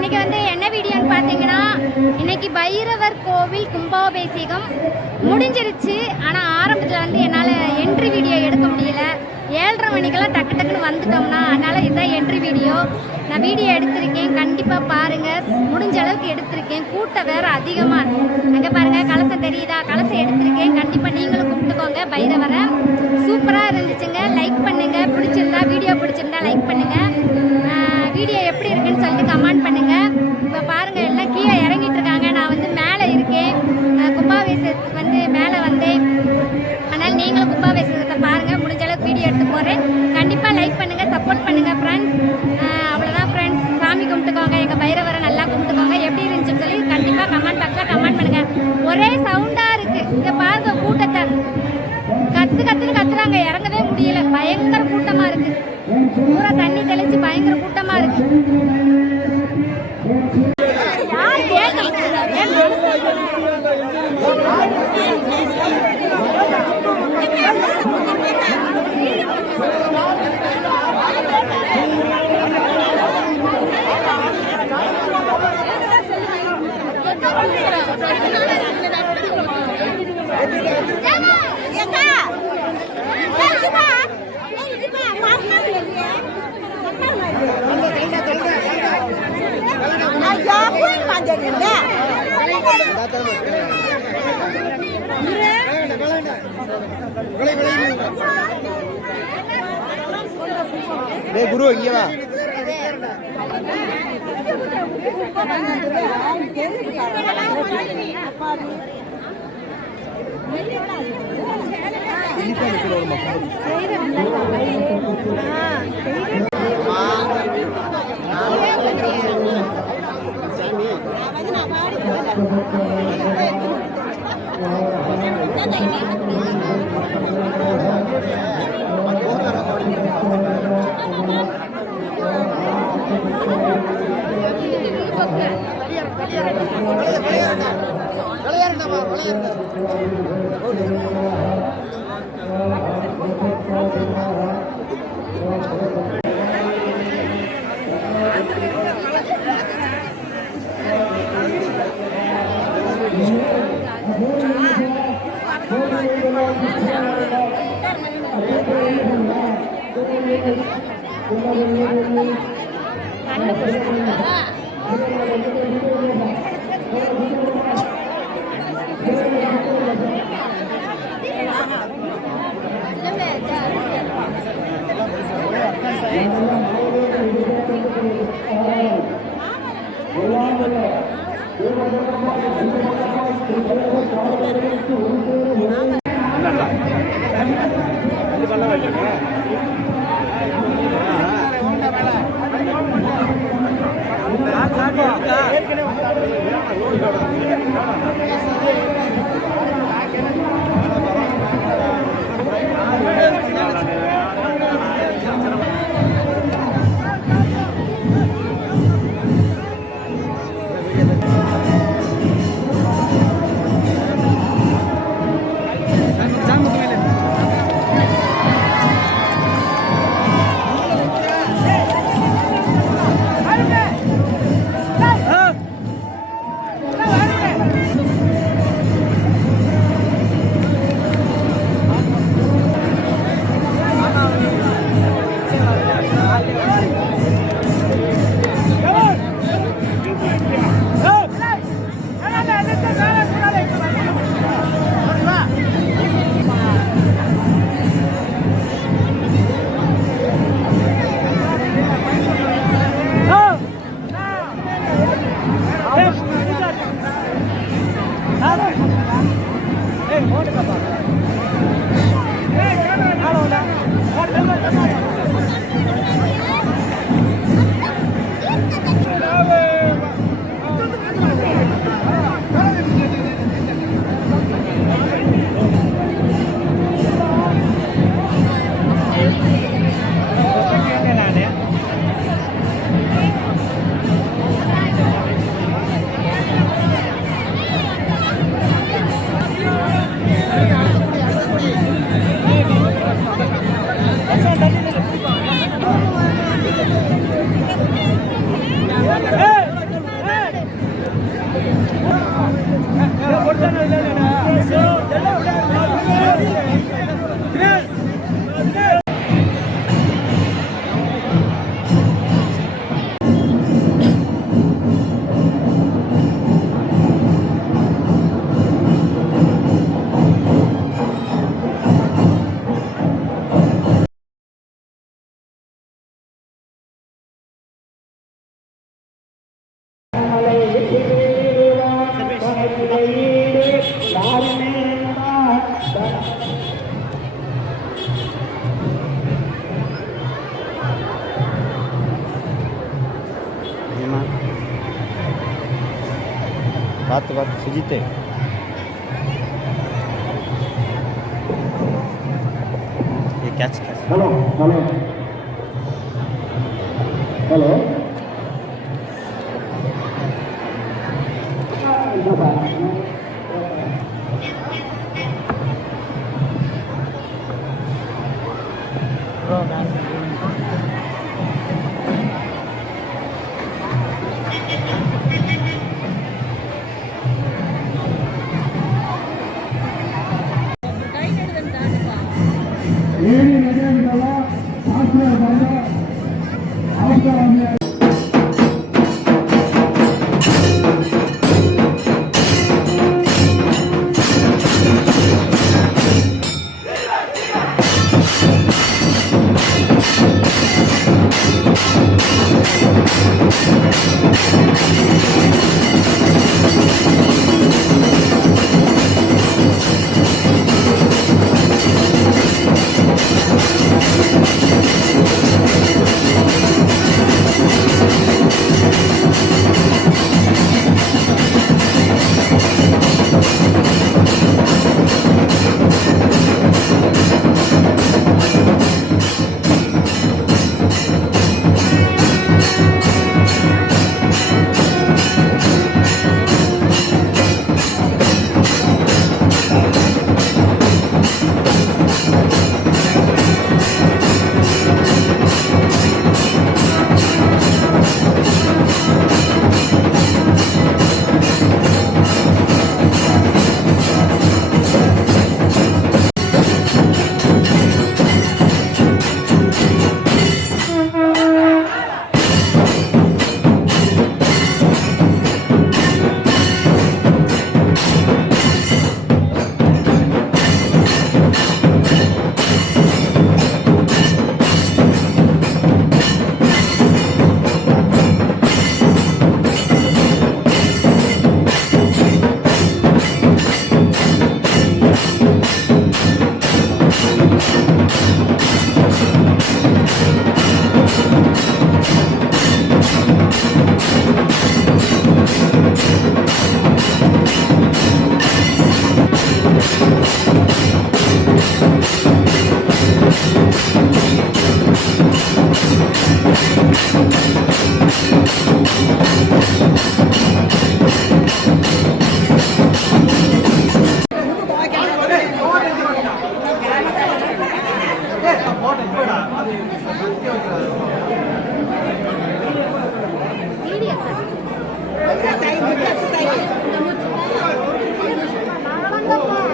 இன்னைக்கு என்ன வீடியோன்னு பார்த்தீங்கன்னா, இன்னைக்கு பைரவர் கோவில் கும்பாபிஷேகம் முடிஞ்சிருச்சு. ஆனால் ஆரம்பத்தில் என்னால் என்ட்ரி வீடியோ எடுக்க முடியல. 7:30 மணிக்கெல்லாம் டக்கு டக்குன்னு வந்துட்டோம்னா, அதனால் இதுதான் என்ட்ரி வீடியோ. நான் வீடியோ எடுத்திருக்கேன், கண்டிப்பாக பாருங்கள். முடிஞ்ச அளவுக்கு எடுத்திருக்கேன். கூட்டம் வேறு அதிகமாக. அங்கே பாருங்கள், கலசம் தெரியுதா? கலசம் எடுத்திருக்கேன். கண்டிப்பாக நீங்களும் கும்பிட்டுக்கோங்க பைரவரை. சூப்பராக இருந்துச்சுங்க. லைக் பண்ணுங்கள். பிடிச்சிருந்தா வீடியோ பிடிச்சிருந்தா லைக் பண்ணுங்கள். வீடியோ எப்படி இருக்குன்னு சொல்லிட்டு கமெண்ட் பண்ணுங்கள். இப்போ பாருங்கள், எல்லாம் கீழே இறங்கிட்டு இருக்காங்க. நான் மேலே இருக்கேன். கும்பாபிஷேகத்துக்கு மேலே வந்தேன். அதனால் நீங்களும் கும்பாபிஷேகத்தை பாருங்கள். முடிஞ்ச அளவுக்கு வீடியோ எடுத்து போகிறேன். கண்டிப்பாக லைக் பண்ணுங்கள், சப்போர்ட் பண்ணுங்கள் ஃப்ரெண்ட்ஸ். அவ்வளோதான் ஃப்ரெண்ட்ஸ். சாமி கும்பிட்டுக்கோங்க, எங்கள் பைரவரை நல்லா கும்பிட்டுக்கோங்க. எப்படி இருந்துச்சுன்னு சொல்லி கண்டிப்பாக கமெண்ட் பாக்ஸில் கமெண்ட் பண்ணுங்கள். ஒரே சவுண்டாக இருக்குது. இங்கே பாருங்க, கூட்டத்தை கத்துன்னு கத்துறாங்க. இறங்கவே முடியல. பயங்கர கூட்டமாக இருக்குது. பூரா தண்ணி தெளிச்சு பயங்கர கூட்டமாக இருக்கு. குரு இங்க வா. பார்த்து பார்த்து Sujith. Catch catch. Hello hello hello ಏನಿ ನಡೆಯಲ್ಲ ಶಾಸ್ತ್ರ ಬಂದ ಅವಸರ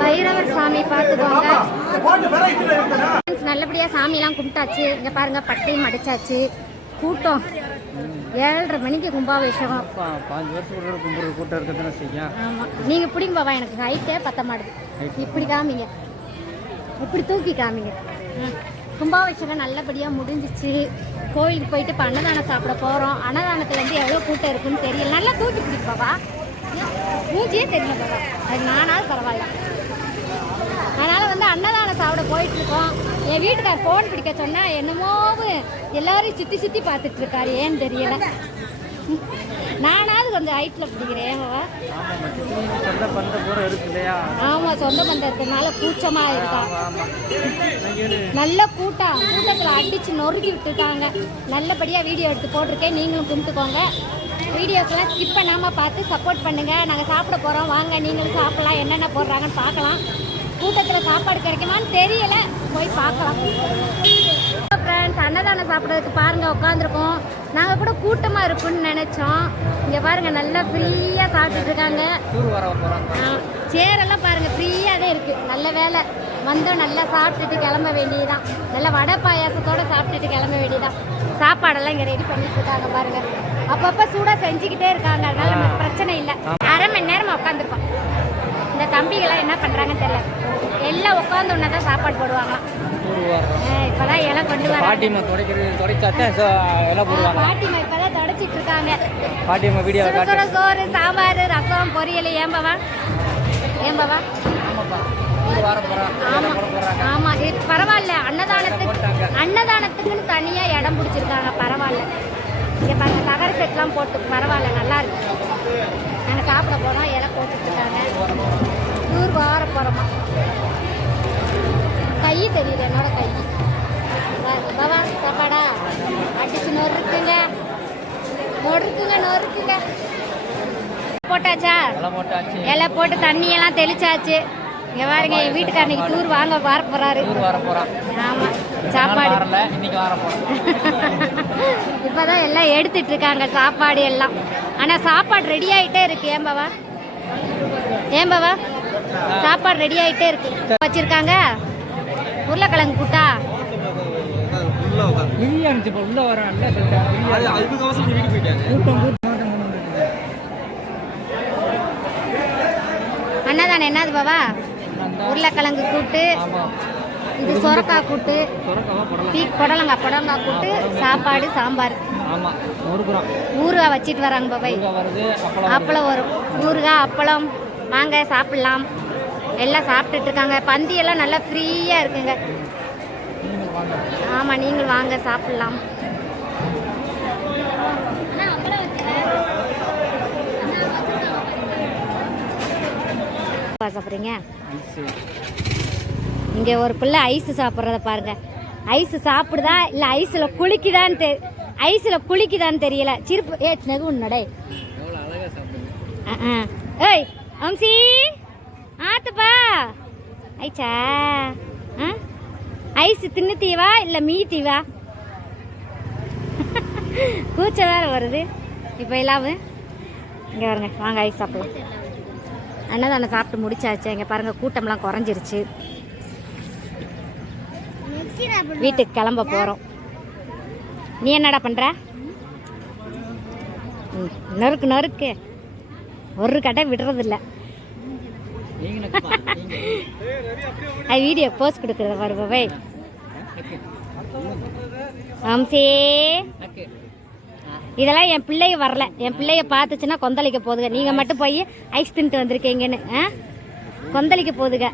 பைரவர் சாமி பார்த்துக்கோங்க. நல்லபடியாக சாமியெல்லாம் கும்பிட்டாச்சு. இங்கே பாருங்க, பட்டையும் அடிச்சாச்சு. கூட்டம் 7:30 மணிக்கு கும்பாபிஷேகம். 5 வருஷம் கும்பிட்ற கூட்டம் இருக்கிறதுனா செய்யும். ஆமாம், நீங்கள் பிடிங்க பாபா, எனக்கு ஹைட்டே பத்த மாட்டுது. இப்படி காமிங்க, இப்படி தூக்கி காமிங்க. கும்பாபிஷேகம் நல்லபடியாக முடிஞ்சிச்சு. கோயிலுக்கு போயிட்டு இப்போ அன்னதானம் சாப்பிட போகிறோம். அன்னதானத்தில் வந்து எவ்வளோ கூட்டம் இருக்குன்னு தெரியல. நல்லா தூக்கி பிடிக்கும் பாபா, மூஞ்சியே தெரியல பாபா. அது நானாவது பரவாயில்ல. அதனால் வந்து அன்னதானம் சாப்பிட போயிட்டுருக்கோம். என் வீட்டுக்கார் ஃபோன் பிடிக்க சொன்னால் என்னமோவு எல்லாரையும் சுற்றி சுற்றி பார்த்துட்டு இருக்காரு. ஏன்னு தெரியல. நானாவது கொஞ்சம் ஹைட்டில் பிடிக்கிறேன் பாபா. ஆமாம், சொந்த பந்தம் இருக்கிறதுனால கூச்சமாக இருக்கா. நல்ல கூட்டத்தில் அடித்து நொறுக்கி விட்டுருக்காங்க. நல்லபடியாக வீடியோ எடுத்து போட்டிருக்கேன். நீங்களும் கும்பிட்டுக்கோங்க. வீடியோஸ்லாம் ஸ்கிப் பண்ணாமல் பார்த்து சப்போர்ட் பண்ணுங்கள். நாங்கள் சாப்பிட போகிறோம், வாங்க நீங்களும் சாப்பிடலாம். என்னென்ன போடுறாங்கன்னு பார்க்கலாம். கூட்டத்தில் சாப்பாடு கிடைக்குமான்னு தெரியல, போய் பார்க்கலாம். ஃப்ரெண்ட்ஸ், அன்னதானம் சாப்பிட்றதுக்கு பாருங்கள் உட்காந்துருக்கோம். நாங்கள் கூட கூட்டமாக இருக்குன்னு நினச்சோம். இங்கே பாருங்கள், நல்லா ஃப்ரீயாக சாப்பிட்டுட்டு இருக்காங்க. சேரெல்லாம் பாருங்கள் ஃப்ரீயாக தான் இருக்குது. நல்ல வேலை வந்தோம், நல்லா சாப்பிட்டுட்டு கிளம்ப வேண்டியதுதான். நல்லா வடை பாயாசத்தோடு சாப்பிட்டுட்டு கிளம்ப வேண்டியதுதான். சாப்பாடெல்லாம் இங்கே ரெடி பண்ணிட்டு இருக்காங்க பாருங்கள். அப்பப்போ சூடாக செஞ்சுக்கிட்டே இருக்காங்க. அதனால நமக்கு பிரச்சனை இல்லை. 1/2 மணி நேரமாக உட்காந்துருக்கோம். இந்த தம்பிகள்லாம் என்ன பண்ணுறாங்கன்னு தெரியல. எல்லாம் உட்காந்து ஒன்றா தான் சாப்பாடு போடுவாங்களாம். இப்போதான் இலை கொண்டு வர பாட்டிமா இப்போதான் தொடச்சிட்டு இருக்காங்க. சோறு, சாம்பார், ரசம், பொரியல். ஏம்பவா ஆமா, பரவாயில்ல. அன்னதானத்துக்குன்னு தனியாக இடம் பிடிச்சிருக்காங்க. பரவாயில்ல. இங்கே பாருங்க, தகர செட்லாம் போட்டு பரவாயில்ல, நல்லா இருக்கு. நாங்கள் சாப்பிட போகிறோம். இலை போட்டுட்டு இருக்காங்க. டூர் வார போகிறோமா. கை தெரியுது என்னோட கை. பாவா சாப்பாடா அடிச்சு நொறுக்குங்க நொறுக்குங்க. போட்டாச்சா? இலை போட்டு தண்ணியெல்லாம் தெளிச்சாச்சு. இங்கே பாருங்க, என் வீட்டுக்காரனுக்கு டூர் வாங்க வர போகிறாரு. ஆமாம், சாப்பாடு இப்போதான் எல்லாம் எடுத்துட்டு இருக்காங்க சாப்பாடு எல்லாம். ஆனால் சாப்பாடு ரெடி ஆகிட்டே இருக்கு. ஏன் பாவா சாப்பாடு ரெடி ஆகிட்டே இருக்கு. வச்சிருக்காங்க உருளைக்கிழங்கு கூட்டா. அண்ணாதானே என்னது பாவா? உருளைக்கிழங்கு கூட்டு, இது சொரக்காய் கூட்டு, புடலங்காய் கூட்டு, சாப்பாடு, சாம்பார், ஊறுகாய் வச்சிட்டு வராங்க பாபாய். அப்பளம் வரும், ஊறுகாய், அப்பளம். வாங்க சாப்பிடலாம். எல்லாம் சாப்பிட்டுட்டு இருக்காங்க. பந்தியெல்லாம் நல்லா ஃப்ரீயாக இருக்குங்க. ஆமாம், நீங்கள் வாங்க சாப்பிடலாம். சாப்பிட்றீங்க? இங்கே ஒரு பிள்ளை ஐஸ் சாப்பிட்றத பாருங்க. ஐஸ் சாப்பிடுதா இல்லை ஐஸில் குளிக்குதான்னு தெரியல. சிரிப்பு நெகு உன்னடே. ஏய் அம்சி ஆத்துப்பா ஐச்சா. ஐஸ் தின்னுத்தீவா இல்லை மீத்தீவா? கூச்ச வேற வருது இப்போ எல்லாம். இங்கே வருங்க, வாங்க ஐஸ் சாப்பிடலாம். அன்னதானே சாப்பிட்டு முடிச்சாச்சு. இங்கே பாருங்கள், கூட்டம்லாம் குறைஞ்சிருச்சு. வீட்டுக்கு கிளம்ப போகிறோம். நீ என்னடா பண்ணுற? நொறுக்கு ஒரு கடை விடுறதில்ல. வீடியோ போஸ்ட் கொடுக்குறத பாருவே. அம்சே, இதெல்லாம் என் பிள்ளைய வரல. என் பிள்ளைய பார்த்துச்சுன்னா கொந்தளிக்க போதுங்க. நீங்கள் மட்டும் போய் ஐஸ் தின்ட்டு வந்திருக்கீங்கன்னு கொந்தளிக்க போதுங்க.